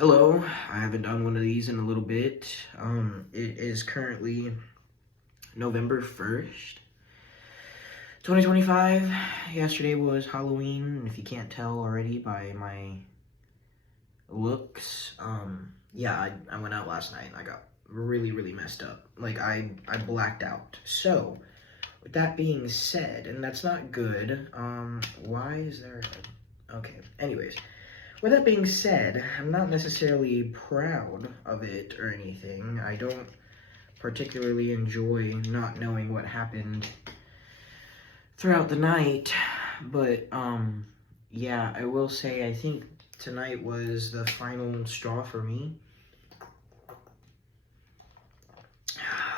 Hello, I haven't done one of these in a little bit. It is currently November 1st, 2025. Yesterday was Halloween, if you can't tell already by my looks. Yeah, I went out last night and I got really messed up. Like, I blacked out. So, with that being said, and that's not good, why is there okay, anyways. With that being said, I'm not necessarily proud of it or anything. I don't particularly enjoy not knowing what happened throughout the night, but yeah, I will say I think tonight was the final straw for me.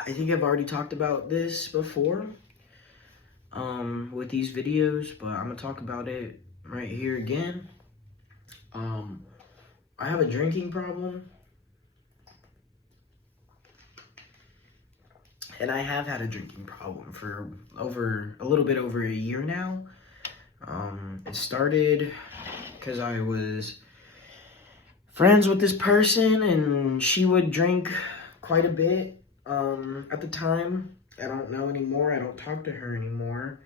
I think I've already talked about this before with these videos, but I'm gonna talk about it right here again. I have a drinking problem, and I have had a drinking problem for a little bit over a year now. It started because I was friends with this person, and she would drink quite a bit at the time. I don't know anymore. I don't talk to her anymore.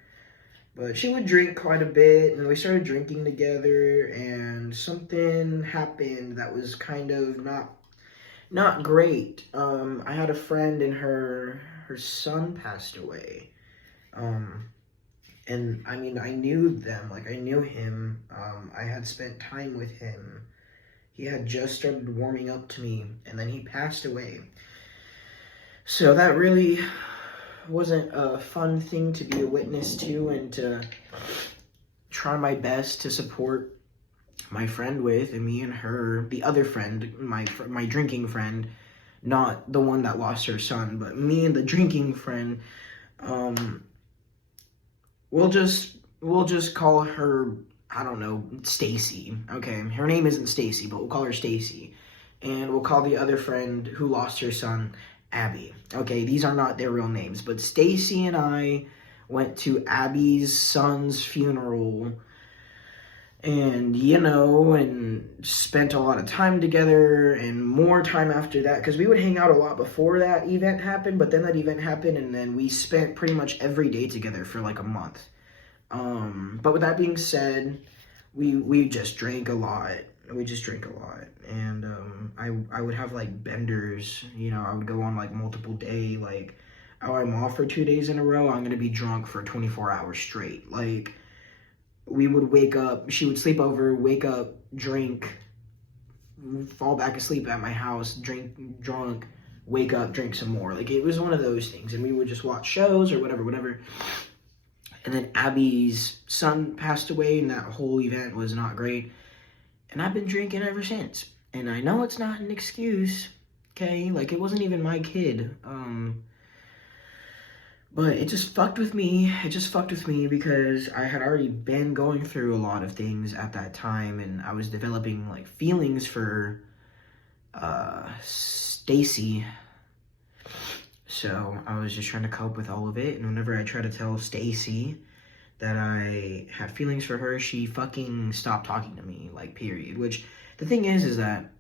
But she would drink quite a bit, and we started drinking together, and something happened that was kind of not great. I had a friend, and her son passed away. And I mean, I knew them, like I knew him. I had spent time with him. He had just started warming up to me, and then he passed away. So that really wasn't a fun thing to be a witness to, and to try my best to support my friend with, and me and her, the other friend, my drinking friend, not the one that lost her son, but me and the drinking friend. We'll just call her, I don't know, Stacy. Okay, her name isn't Stacy, but we'll call her Stacy, and we'll call the other friend who lost her son Abby. Okay, these are not their real names, but Stacy and I went to Abby's son's funeral, and and spent a lot of time together, and more time after that, because we would hang out a lot before that event happened, but then that event happened, and then we spent pretty much every day together for like a month. But with that being said, we just drank a lot. We just drink a lot, and I would have like benders. I would go on like multiple day, like, oh, I'm off for 2 days in a row, I'm gonna be drunk for 24 hours straight. Like, we would wake up, she would sleep over, wake up, drink, fall back asleep at my house, drunk, wake up, drink some more. Like, it was one of those things, and we would just watch shows or whatever. And then Abby's son passed away, and that whole event was not great. And I've been drinking ever since. And I know it's not an excuse, okay? Like, it wasn't even my kid. But it just fucked with me. It just fucked with me because I had already been going through a lot of things at that time, and I was developing like feelings for Stacy. So I was just trying to cope with all of it, and whenever I tried to tell Stacy that I had feelings for her, she fucking stopped talking to me, like, period. Which, the thing is that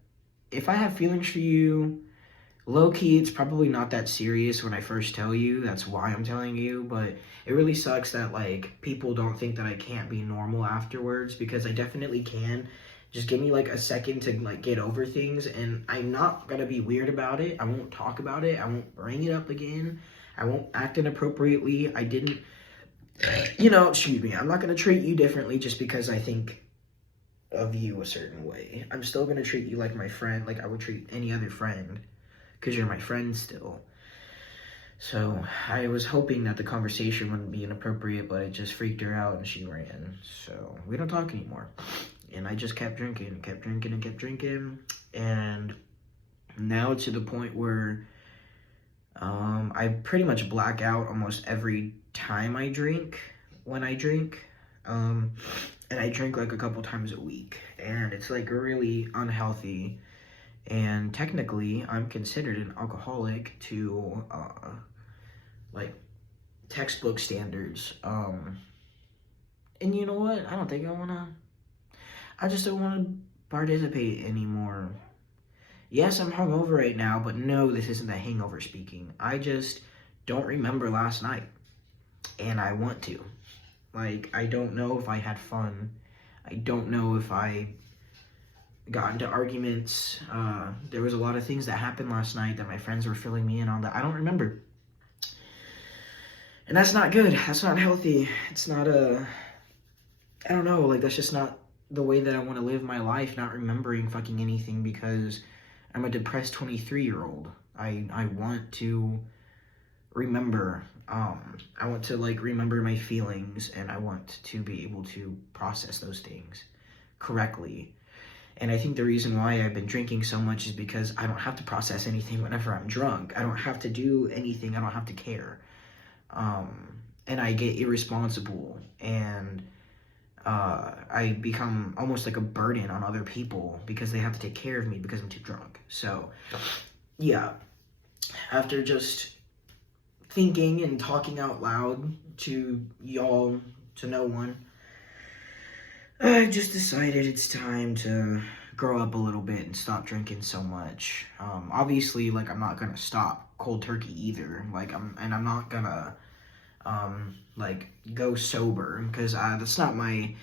if I have feelings for you, low-key, it's probably not that serious when I first tell you. That's why I'm telling you. But it really sucks that, like, people don't think that I can't be normal afterwards, because I definitely can. Just give me, like, a second to, like, get over things, and I'm not gonna be weird about it. I won't talk about it. I won't bring it up again. I won't act inappropriately. I didn't, excuse me. I'm not gonna treat you differently just because I think of you a certain way. I'm still gonna treat you like my friend, like I would treat any other friend, because you're my friend still. So I was hoping that the conversation wouldn't be inappropriate, but it just freaked her out and she ran. So we don't talk anymore. And I just kept drinking. And now to the point where I pretty much black out almost every time I drink, when I drink. And I drink like a couple times a week. And it's like really unhealthy. And technically, I'm considered an alcoholic to, like, textbook standards. And you know what? I just don't want to participate anymore. Yes, I'm hungover right now, but no, this isn't the hangover speaking. I just don't remember last night, and I want to. Like, I don't know if I had fun. I don't know if I got into arguments. There was a lot of things that happened last night that my friends were filling me in on that I don't remember. And that's not good. That's not healthy. It's not I don't know, like, that's just not the way that I want to live my life, not remembering fucking anything because I'm a depressed 23-year-old. I want to remember. I want to, like, remember my feelings, and I want to be able to process those things correctly. And I think the reason why I've been drinking so much is because I don't have to process anything whenever I'm drunk. I don't have to do anything. I don't have to care. And I get irresponsible, and I become almost like a burden on other people because they have to take care of me because I'm too drunk. So, yeah, after just thinking and talking out loud to y'all, to no one, I just decided it's time to grow up a little bit and stop drinking so much. Obviously, like, I'm not gonna stop cold turkey either. Like, I'm not gonna like, go sober, because that's not my.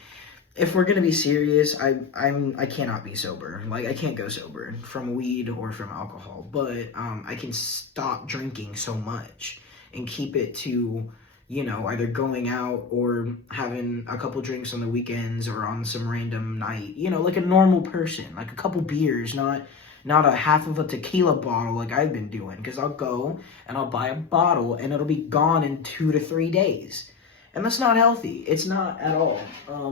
If we're gonna be serious, I cannot be sober. Like, I can't go sober from weed or from alcohol, but I can stop drinking so much and keep it to, you know, either going out or having a couple drinks on the weekends or on some random night, you know, like a normal person, like a couple beers, not a half of a tequila bottle like I've been doing, because I'll go and I'll buy a bottle and it'll be gone in 2 to 3 days. And that's not healthy. It's not at all.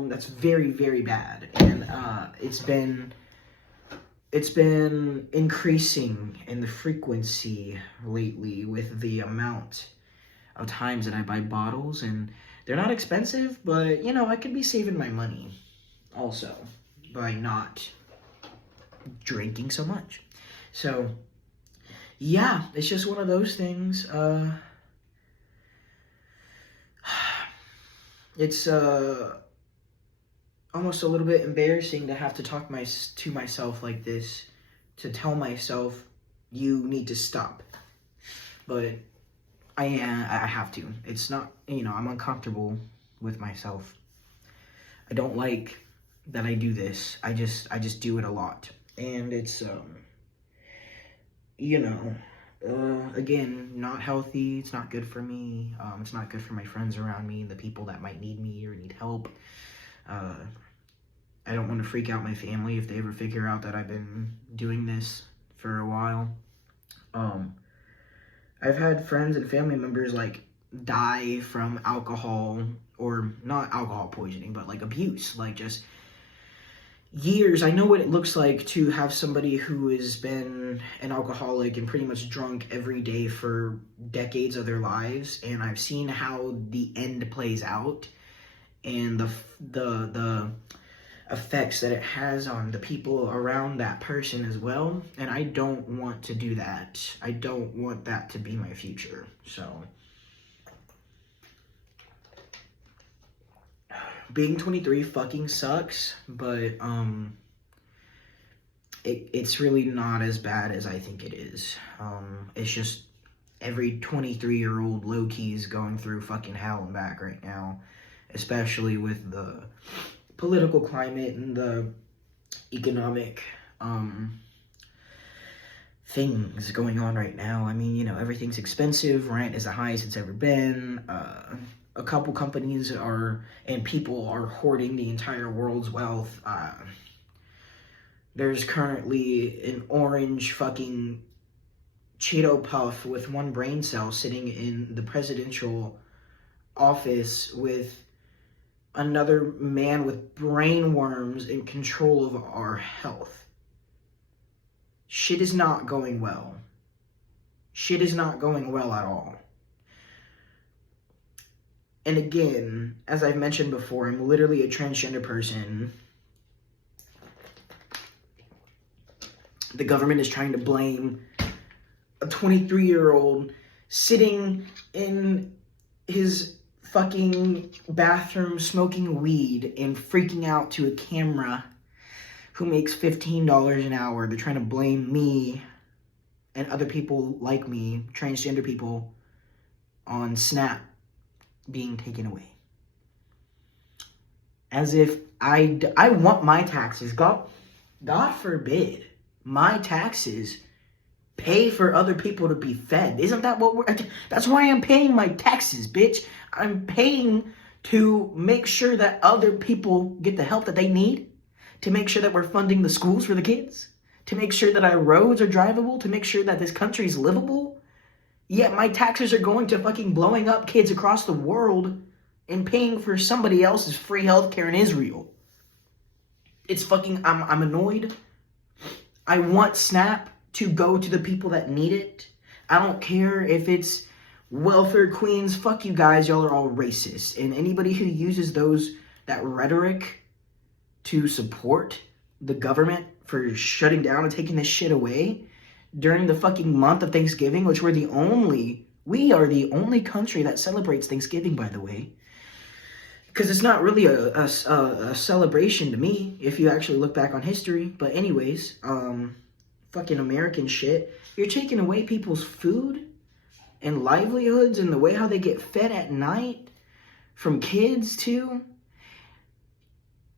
That's very, very bad. And it's been increasing in the frequency lately with the amount of times that I buy bottles, and they're not expensive, but, you know, I could be saving my money also by not drinking so much. So, yeah, it's just one of those things. It's almost a little bit embarrassing to have to talk to myself like this, to tell myself you need to stop. But I have to. It's not, you know, I'm uncomfortable with myself. I don't like that I do this. I just do it a lot. And it's, you know, again, not healthy. It's not good for me. It's not good for my friends around me, the people that might need me or need help. I don't want to freak out my family if they ever figure out that I've been doing this for a while. I've had friends and family members, like, die from alcohol, or not alcohol poisoning, but, like, abuse, like, just years. I know what it looks like to have somebody who has been an alcoholic and pretty much drunk every day for decades of their lives, and I've seen how the end plays out and the effects that it has on the people around that person as well, and I don't want to do that. I don't want that to be my future. So, being 23 fucking sucks, but it's really not as bad as I think it is. It's just every 23-year-old low-key is going through fucking hell and back right now, especially with the political climate and the economic things going on right now. I mean, you know, everything's expensive. Rent is the highest it's ever been. A couple companies and people are hoarding the entire world's wealth. There's currently an orange fucking Cheeto Puff with one brain cell sitting in the presidential office with another man with brain worms in control of our health. Shit is not going well. Shit is not going well at all. And again, as I've mentioned before, I'm literally a transgender person. The government is trying to blame a 23-year-old sitting in his fucking bathroom smoking weed and freaking out to a camera, who makes $15 an hour. They're trying to blame me and other people like me, transgender people, on SNAP being taken away. As if I want my taxes. God forbid my taxes pay for other people to be fed. Isn't that what that's why I'm paying my taxes, bitch. I'm paying to make sure that other people get the help that they need, to make sure that we're funding the schools for the kids, to make sure that our roads are drivable, to make sure that this country is livable. Yet my taxes are going to fucking blowing up kids across the world and paying for somebody else's free healthcare in Israel. It's fucking, I'm annoyed. I want SNAP to go to the people that need it. I don't care if it's welfare queens. Fuck you guys, y'all are all racist. And anybody who uses that rhetoric to support the government for shutting down and taking this shit away during the fucking month of Thanksgiving, which we are the only country that celebrates Thanksgiving, by the way. Because it's not really a celebration to me, if you actually look back on history. But anyways, fucking American shit. You're taking away people's food and livelihoods and the way how they get fed at night from kids too.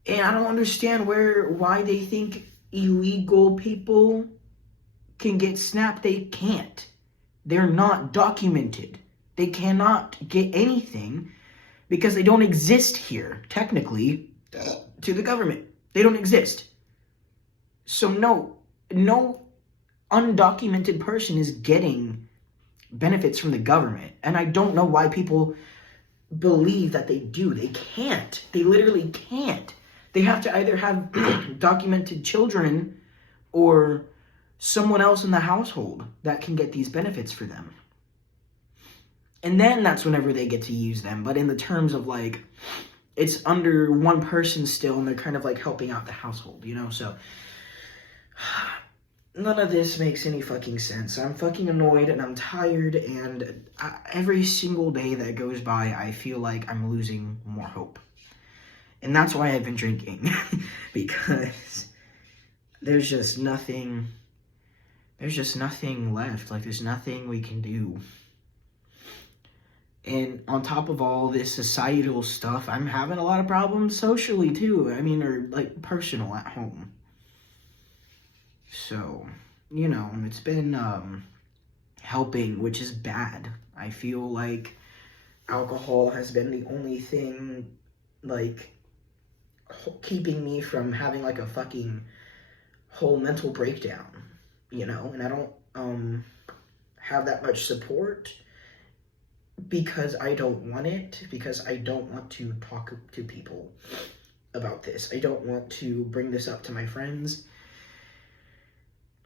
And I don't understand why they think illegal people can get SNAP. They can't. They're not documented. They cannot get anything because they don't exist here, technically, to the government. They don't exist. So no undocumented person is getting benefits from the government. And I don't know why people believe that they do. They can't. They literally can't. They have to either have documented children or someone else in the household that can get these benefits for them. And then that's whenever they get to use them. But in the terms of like, it's under one person still and they're kind of like helping out the household, you know? So none of this makes any fucking sense. I'm fucking annoyed and I'm tired, and every single day that goes by, I feel like I'm losing more hope. And that's why I've been drinking, because there's just nothing left. Like, there's nothing we can do. And on top of all this societal stuff, I'm having a lot of problems socially too. I mean, or like personal at home. So, you know, it's been helping, which is bad. I feel like alcohol has been the only thing, like, keeping me from having, like, a fucking whole mental breakdown, you know? And I don't have that much support because I don't want it, because I don't want to talk to people about this. I don't want to bring this up to my friends.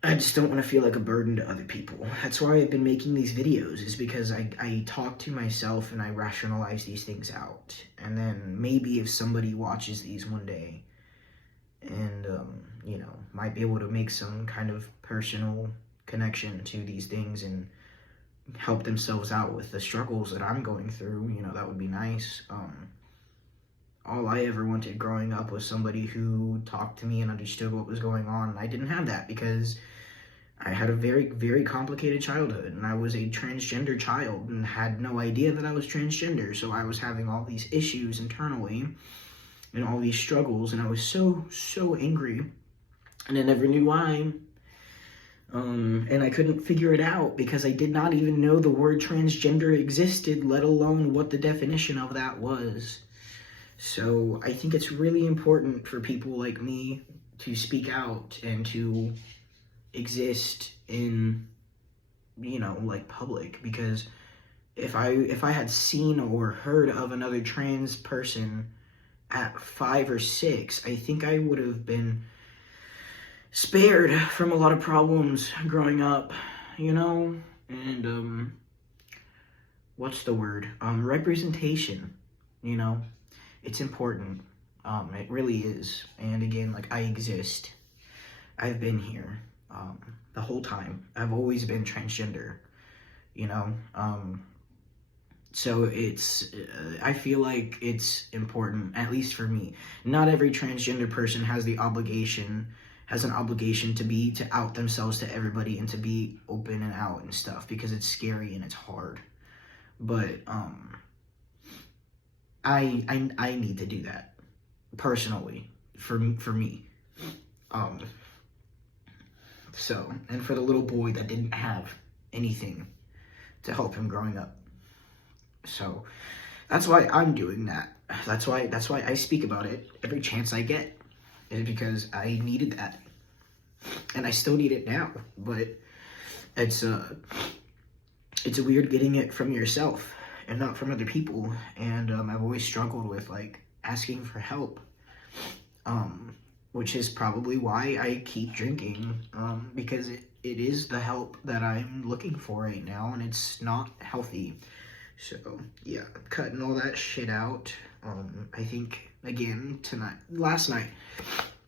I just don't want to feel like a burden to other people. That's why I've been making these videos, is because I talk to myself and I rationalize these things out. And then maybe if somebody watches these one day and, you know, might be able to make some kind of personal connection to these things and help themselves out with the struggles that I'm going through, you know, that would be nice. All I ever wanted growing up was somebody who talked to me and understood what was going on. I didn't have that because I had a very, very complicated childhood, and I was a transgender child and had no idea that I was transgender. So I was having all these issues internally and all these struggles, and I was so, so angry, and I never knew why. And I couldn't figure it out because I did not even know the word transgender existed, let alone what the definition of that was. So I think it's really important for people like me to speak out and to exist in, you know, like, public, because if I had seen or heard of another trans person at 5 or 6, I think I would have been spared from a lot of problems growing up, you know? And what's the word? Representation, you know? It's important. It really is. And again, like, I exist. I've been here the whole time. I've always been transgender, you know? So it's, I feel like it's important, at least for me. Not every transgender person has the obligation has an obligation to out themselves to everybody and to be open and out and stuff, because it's scary and it's hard. But I need to do that personally for me. So, and for the little boy that didn't have anything to help him growing up. So that's why I'm doing that. That's why I speak about it every chance I get. Is because I needed that. And I still need it now. But it's weird getting it from yourself and not from other people. And I've always struggled with like asking for help. Which is probably why I keep drinking, because it is the help that I'm looking for right now, and it's not healthy. So, yeah, cutting all that shit out. I think, again, last night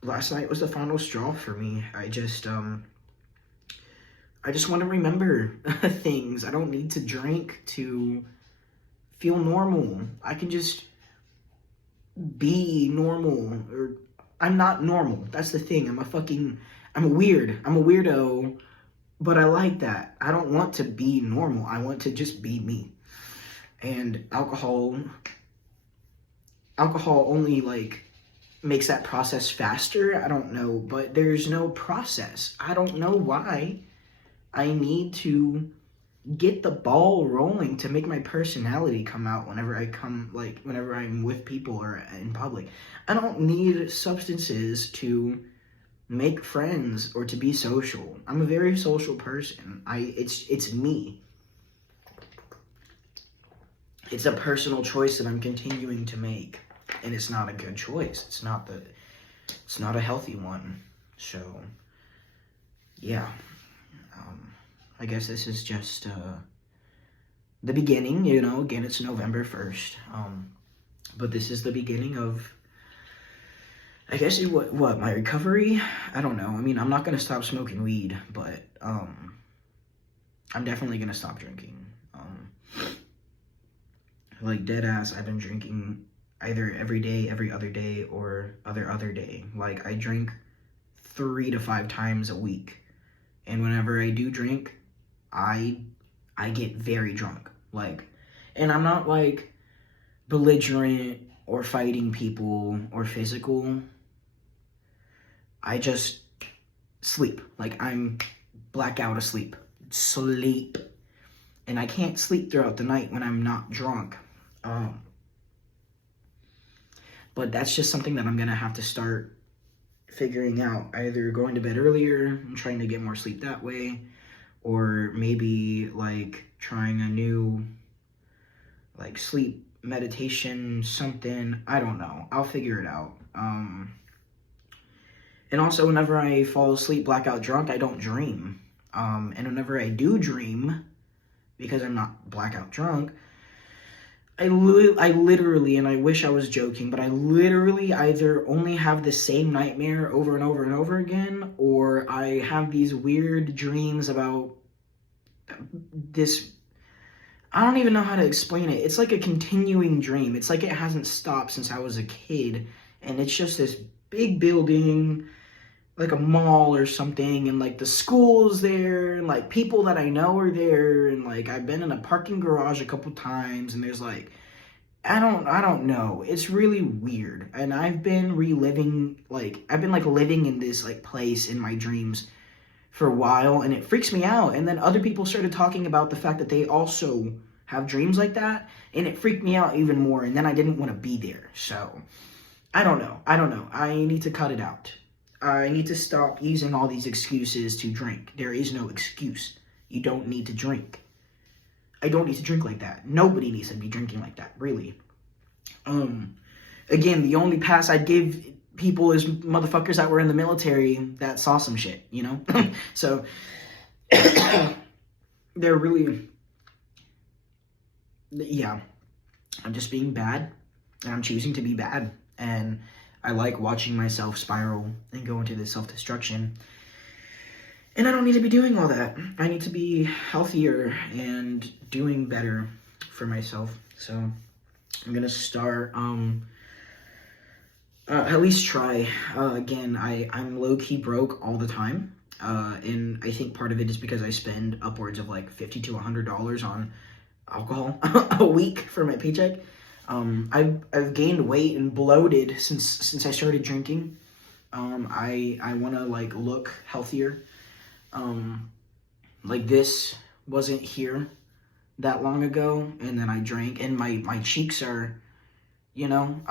was the final straw for me. I just want to remember things. I don't need to drink to feel normal. I can just be normal, or I'm not normal. That's the thing. I'm a weirdo, but I like that. I don't want to be normal. I want to just be me. And alcohol only like makes that process faster. I don't know, but there's no process. I don't know why I need to get the ball rolling to make my personality come out whenever I'm with people or in public. I don't need substances to make friends or to be social. I'm a very social person. It's me. It's a personal choice that I'm continuing to make, and it's not a good choice. It's not a healthy one. So, yeah. I guess this is just the beginning, again, it's November 1st, but this is the beginning of, I guess, what, my recovery? I don't know. I mean, I'm not going to stop smoking weed, but I'm definitely going to stop drinking. Like, dead ass, I've been drinking either every day, every other day, or other day. Like, I drink 3 to 5 times a week, and whenever I do drink, I get very drunk, like, and I'm not like belligerent or fighting people or physical. I just sleep, like I'm blackout asleep, and I can't sleep throughout the night when I'm not drunk. But that's just something that I'm gonna have to start figuring out, either going to bed earlier and trying to get more sleep that way, or maybe like trying a new like sleep meditation, something. I don't know. I'll figure it out. And also, whenever I fall asleep blackout drunk, I don't dream. And whenever I do dream, because I'm not blackout drunk, I literally, and I wish I was joking, but I literally either only have the same nightmare over and over and over again, or I have these weird dreams about this. I don't even know how to explain it. It's like a continuing dream. It's like it hasn't stopped since I was a kid, and it's just this big building, like a mall or something, and like the school's there, and like people that I know are there, and like I've been in a parking garage a couple times, and there's like, I don't know. It's really weird, and I've been living in this like place in my dreams for a while, and it freaks me out. And then other people started talking about the fact that they also have dreams like that, and it freaked me out even more, and then I didn't want to be there. So I don't know. I need to cut it out. I need to stop using all these excuses to drink. There is no excuse. You don't need to drink. I don't need to drink like that. Nobody needs to be drinking like that, really. Again, the only pass I'd give people is motherfuckers that were in the military that saw some shit, So, they're really, yeah, I'm just being bad, and I'm choosing to be bad, and I like watching myself spiral and go into this self-destruction. And I don't need to be doing all that. I need to be healthier and doing better for myself. So I'm going to start At least try. Again, I'm low-key broke all the time. And I think part of it is because I spend upwards of like $50 to $100 on alcohol a week for my paycheck. I've gained weight and bloated since I started drinking. I want to like look healthier. Like this wasn't here that long ago, and then I drank, and my cheeks are, you know,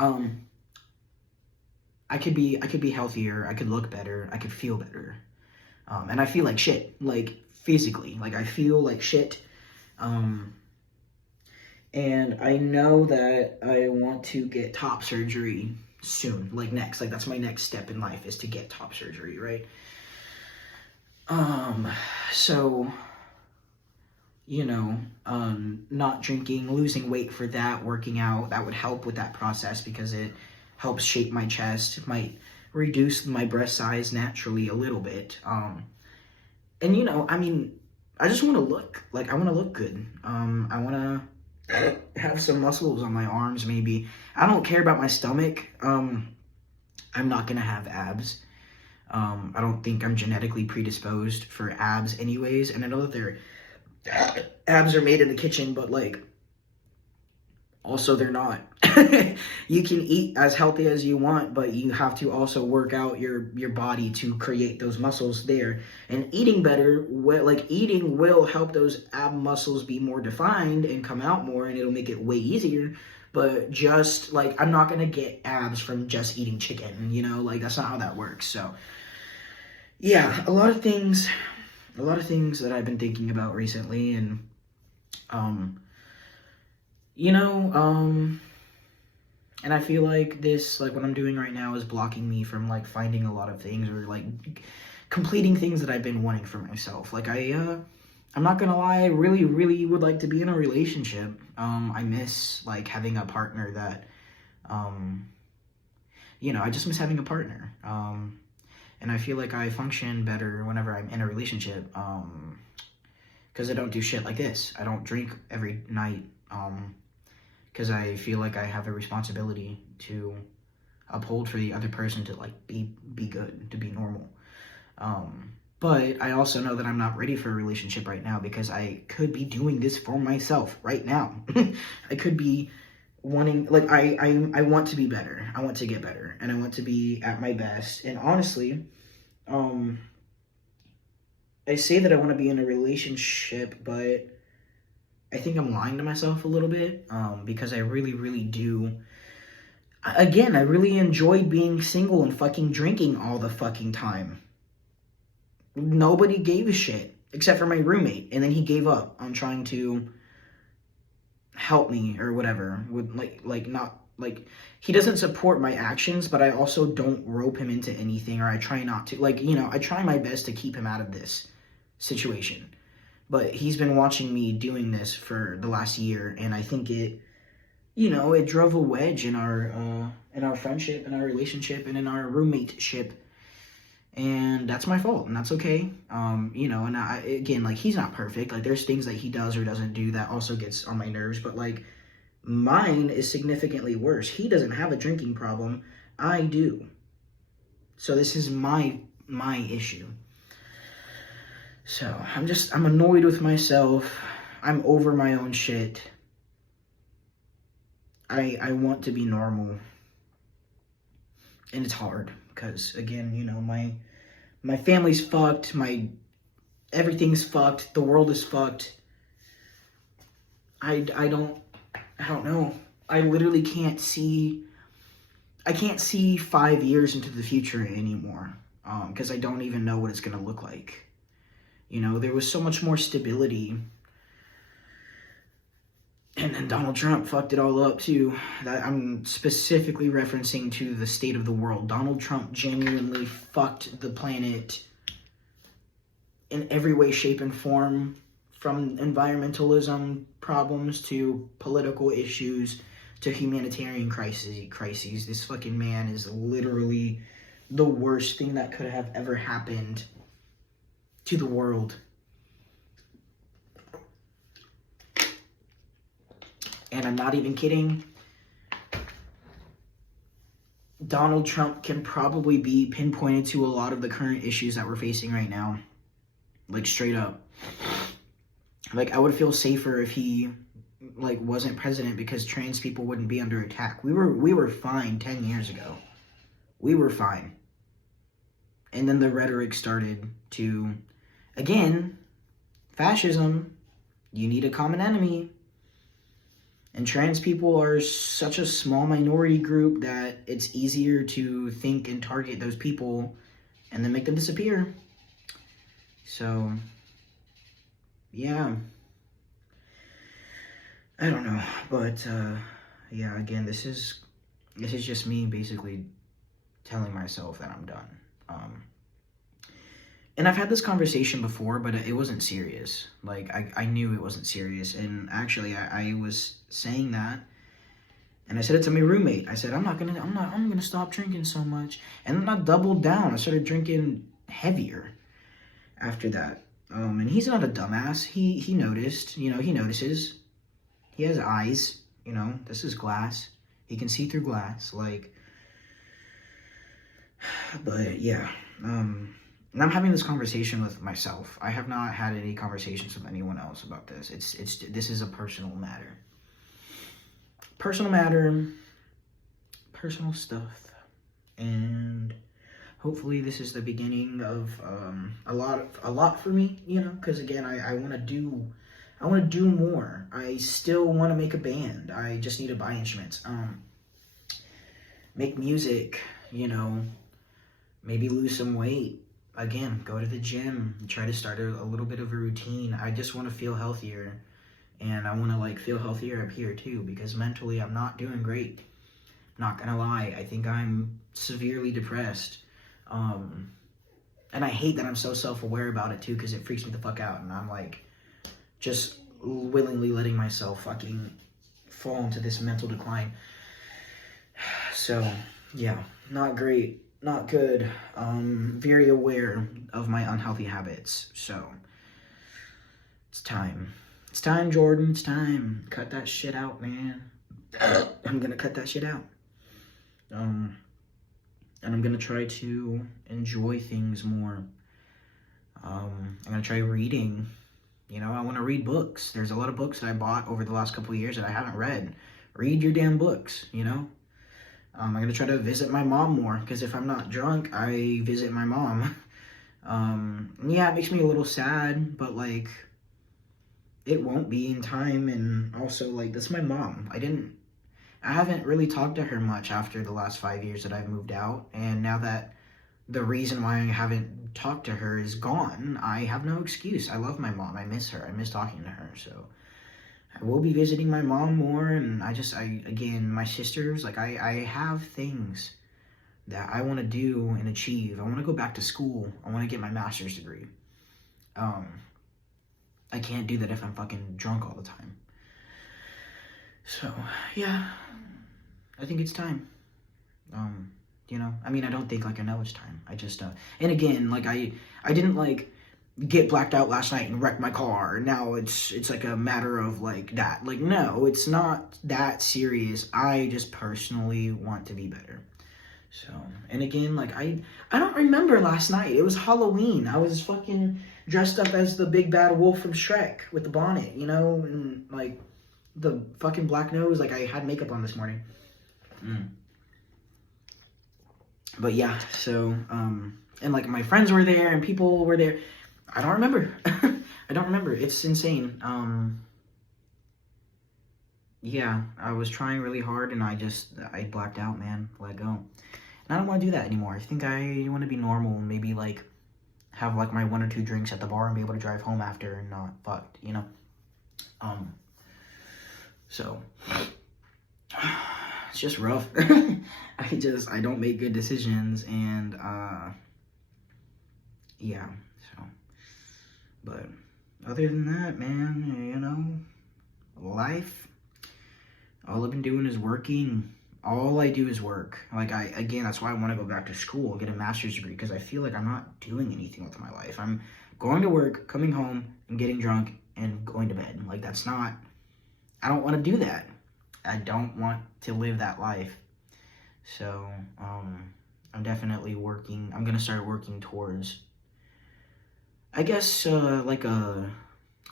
I could be healthier. I could look better. I could feel better. And I feel like shit, like physically, like I feel like shit. Um, and I know that I want to get top surgery soon, like next, like that's my next step in life is to get top surgery, right? Um, so, not drinking, losing weight for that, working out, that would help with that process because it helps shape my chest, it might reduce my breast size naturally a little bit. And I mean, I just want to look like I want to look good. I want to have some muscles on my arms, maybe. I don't care about my stomach. I'm not gonna have abs. I don't think I'm genetically predisposed for abs, anyways. And I know that they're abs are made in the kitchen, but like also they're not. You can eat as healthy as you want, but you have to also work out your body to create those muscles there. And eating better, eating will help those ab muscles be more defined and come out more, and it'll make it way easier. But just like I'm not gonna get abs from just eating chicken, like that's not how that works. So yeah, a lot of things that I've been thinking about recently, and you know, and I feel like this, like what I'm doing right now is blocking me from like finding a lot of things or like completing things that I've been wanting for myself. Like I'm not gonna lie, I really, really would like to be in a relationship. I miss like having a partner that, I just miss having a partner. And I feel like I function better whenever I'm in a relationship. Because I don't do shit like this. I don't drink every night. Because I feel like I have a responsibility to uphold for the other person to like be good, to be normal. But I also know that I'm not ready for a relationship right now because I could be doing this for myself right now. I could be wanting, like, I want to be better. I want to get better, and I want to be at my best. And honestly, I say that I want to be in a relationship, but I think I'm lying to myself a little bit, because I really, really do. Again, I really enjoyed being single and fucking drinking all the fucking time. Nobody gave a shit except for my roommate, and then he gave up on trying to help me or whatever. With not like he doesn't support my actions, but I also don't rope him into anything, or I try not to. I try my best to keep him out of this situation. But he's been watching me doing this for the last year, and I think it drove a wedge in our friendship, in our relationship, and in our roommate-ship. And that's my fault, and that's okay. And again, like, he's not perfect. Like, there's things that he does or doesn't do that also gets on my nerves, but like, mine is significantly worse. He doesn't have a drinking problem. I do. So this is my issue. So I'm annoyed with myself. I'm over my own shit. I want to be normal. And it's hard because, again, my family's fucked, everything's fucked, the world is fucked. I don't know. I literally can't see 5 years into the future anymore, because I don't even know what it's gonna look like. There was so much more stability, and then Donald Trump fucked it all up too. That I'm specifically referencing to the state of the world. Donald Trump genuinely fucked the planet in every way, shape, and form, from environmentalism problems to political issues to humanitarian crises. This fucking man is literally the worst thing that could have ever happened to the world. And I'm not even kidding. Donald Trump can probably be pinpointed to a lot of the current issues that we're facing right now. Like, straight up. Like, I would feel safer if he, like, wasn't president, because trans people wouldn't be under attack. We were fine 10 years ago. We were fine. And then the rhetoric started to, again, fascism. You need a common enemy. And trans people are such a small minority group that it's easier to think and target those people and then make them disappear. So, yeah. I don't know. But, yeah, again, this is just me basically telling myself that I'm done. And I've had this conversation before, but it wasn't serious. Like, I knew it wasn't serious. And actually, I was saying that, and I said it to my roommate. I said, I'm gonna stop drinking so much. And then I doubled down. I started drinking heavier after that. And he's not a dumbass. He noticed, he notices. He has eyes, this is glass. He can see through glass, like, but yeah, and I'm having this conversation with myself. I have not had any conversations with anyone else about this. This is a personal matter. Personal matter, personal stuff. And hopefully this is the beginning of a lot for me, because again, I want to do more. I still want to make a band. I just need to buy instruments. Make music, maybe lose some weight. Again, go to the gym, try to start a little bit of a routine. I just want to feel healthier, and I want to like feel healthier up here too, because mentally I'm not doing great. Not gonna lie, I think I'm severely depressed. And I hate that I'm so self-aware about it too, because it freaks me the fuck out, and I'm like just willingly letting myself fucking fall into this mental decline. So yeah, not great. Not good. Very aware of my unhealthy habits. So, it's time. It's time, Jordan. It's time. Cut that shit out, man. I'm gonna cut that shit out. And I'm gonna try to enjoy things more. I'm gonna try reading. I want to read books. There's a lot of books that I bought over the last couple of years that I haven't read. Read your damn books, I'm going to try to visit my mom more, because if I'm not drunk, I visit my mom. Yeah, it makes me a little sad, but, like, it won't be in time, and also, like, that's my mom. I haven't really talked to her much after the last 5 years that I've moved out, and now that the reason why I haven't talked to her is gone, I have no excuse. I love my mom. I miss her. I miss talking to her, so I will be visiting my mom more, and again, my sisters, like, I have things that I want to do and achieve. I want to go back to school. I want to get my master's degree. I can't do that if I'm fucking drunk all the time. So, yeah, I think it's time. I don't think, like, I know it's time. I just, and again, like, I didn't, like, get blacked out last night and wreck my car. Now it's like a matter of like that. Like, no, it's not that serious. I just personally want to be better. So, and again, like, I don't remember last night. It was Halloween. I was fucking dressed up as the big bad wolf from Shrek with the bonnet, and like the fucking black nose. Like, I had makeup on this morning. But yeah, so and like my friends were there and people were there. I don't remember. I don't remember. It's insane. Yeah, I was trying really hard and I blacked out, man. Let go. And I don't want to do that anymore. I think I want to be normal. Maybe like have like my 1 or 2 drinks at the bar and be able to drive home after and not fucked, So it's just rough. I don't make good decisions, and yeah, so. But other than that, man, life, all I've been doing is working. All I do is work. Like, that's why I want to go back to school, get a master's degree, because I feel like I'm not doing anything with my life. I'm going to work, coming home, and getting drunk, and going to bed. Like, I don't want to do that. I don't want to live that life. So, I'm definitely working. I'm gonna start working towards, I guess, like a,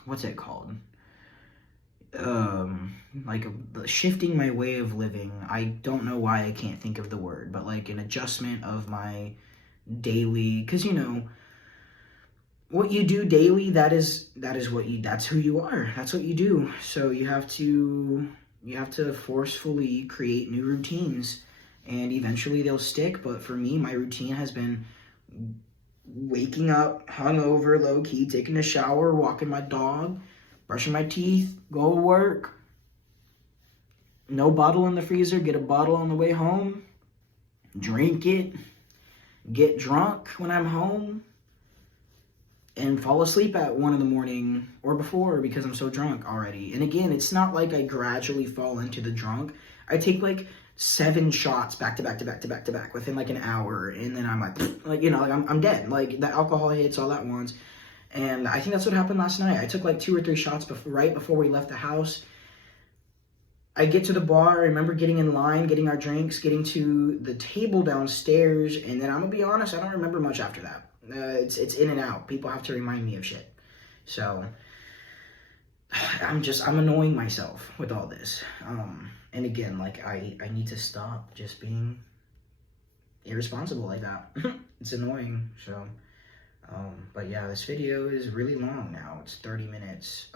what's it called? Like shifting my way of living. I don't know why I can't think of the word, but like an adjustment of my daily, because what you do daily, that is what you, that's who you are, that's what you do. So you have to forcefully create new routines, and eventually they'll stick. But for me, my routine has been waking up hungover, low key, taking a shower, walking my dog, brushing my teeth, go to work. No bottle in the freezer, get a bottle on the way home, drink it, get drunk when I'm home, and fall asleep at 1 in the morning or before because I'm so drunk already. And again, it's not like I gradually fall into the drunk. I take like 7 shots back to back to back to back to back within like an hour, and then I'm like I'm dead. Like the alcohol hits all at once. And I think that's what happened last night. I took like 2 or 3 shots right before we left the house. I get to the bar, I remember getting in line, getting our drinks, getting to the table downstairs, and then I'm gonna be honest, I don't remember much after that. It's in and out. People have to remind me of shit. So I'm annoying myself with all this. And again, like I need to stop just being irresponsible like that. It's annoying. So but yeah, this video is really long now. It's 30 minutes.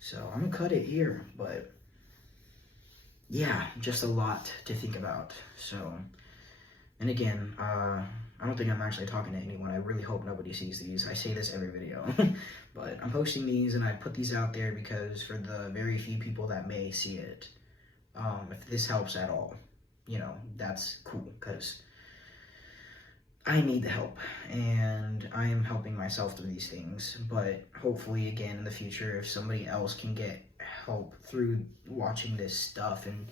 So I'm gonna cut it here, but yeah, just a lot to think about. So, and again, I don't think I'm actually talking to anyone. I really hope nobody sees these. I say this every video, but I'm posting these and I put these out there because for the very few people that may see it, if this helps at all, that's cool, because I need the help, and I am helping myself through these things. But hopefully, again, in the future, if somebody else can get help through watching this stuff and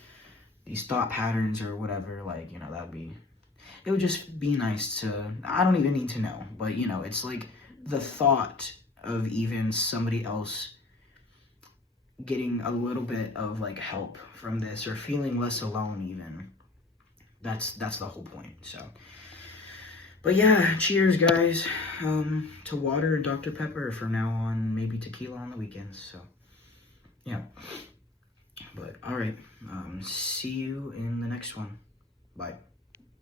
these thought patterns or whatever, like, it would just be nice to, I don't even need to know, but, it's like the thought of even somebody else getting a little bit of, like, help from this or feeling less alone even. That's the whole point, so. But yeah, cheers, guys, to water and Dr. Pepper from now on, maybe tequila on the weekends, so, yeah. But, all right, see you in the next one. Bye.